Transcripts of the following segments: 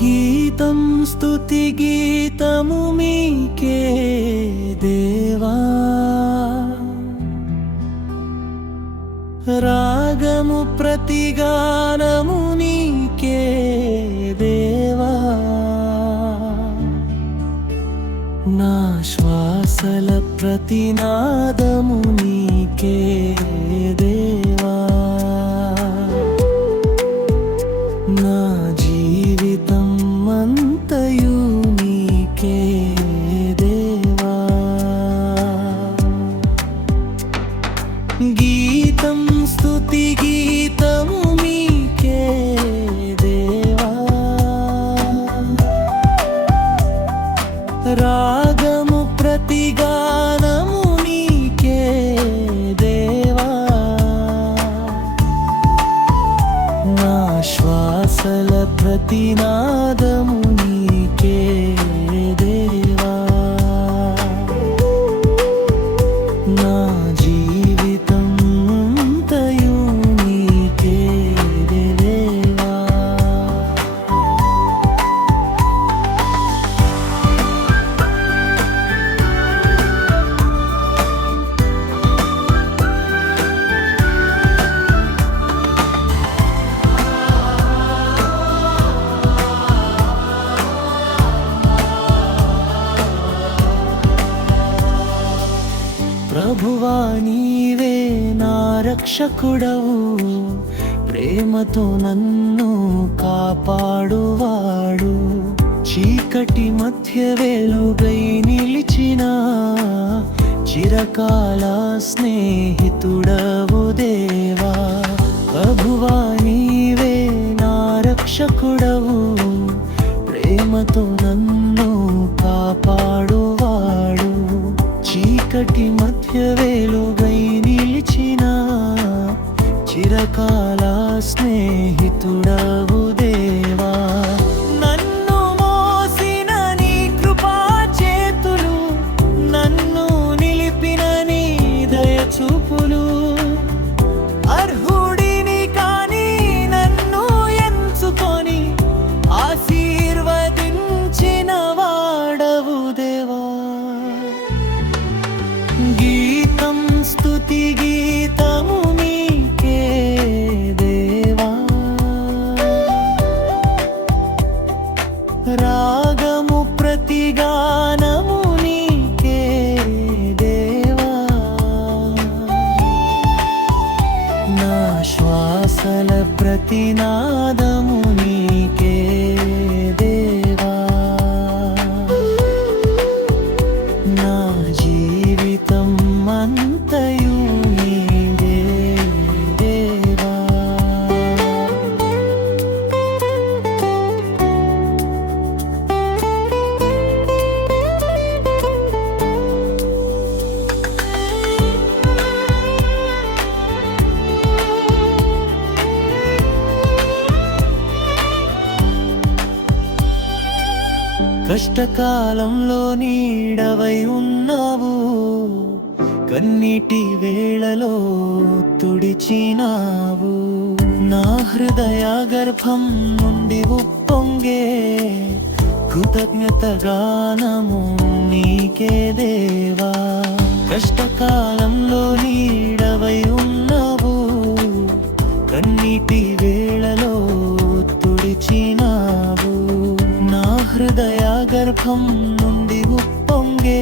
గీతం స్తుతి గీతము మీకే దేవా, రాగము ప్రతిగానము నీకే దేవా, నా శ్వాసల ప్రతినాదము నీకే దేవా, నా జీవితం అంతయు నీకే దేవా. గీతం స్తుతి గీతము మీకే దేవా, రాగము ప్రతిగానము నీకే దేవా, నా శ్వాసల ప్రతినాదము నీకే దేవా, నా జీవితం అంతయు నీకే దేవా. ప్రభువా నీవే నా రక్షకుడవు, ప్రేమతో నన్ను కాపాడువాడు, చీకటి మధ్య వెలుగై నిలిచిన చిరకాల స్నేహితుడవు దేవా. ప్రభువా నీవే నా రక్షకుడవు, ప్రేమతో నన్ను కాపాడువాడు, చీకటి మధ్య వెలుగై నిలిచిన చిరకాల స్నేహితుడవు దేవా. నన్ను మోసిన నీ కృపా చేతులు, నన్ను నిలిపిన నీ దయచూపులు, అర్హుడిని కాని నన్ను ఎంచుకొని ఆశీర్వదించిన వాడవు దేవా. గీతం స్తుతి గీతము మీకే దేవా, రాగము ప్రతిగానము నీకే దేవా, నా శ్వాసల ప్రతినాదము నీకే దేవా, నా జీవితం అంతయు నీవే దేవా. కష్టకాలంలో నీడవై ఉన్నావు, కన్నీటి వేళలో తుడిచినావు, నా హృదయ గర్భం నుండి ఉప్పొంగే కృతజ్ఞత గానము నీకే దేవా. కష్టకాలంలో నీడవై ఉన్నావు, కన్నీటి వేళలో తుడిచినావు, నా హృదయ గర్భం నుండి ఉప్పొంగే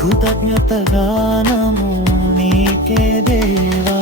కృతజ్ఞత గానము నీకే దేవా.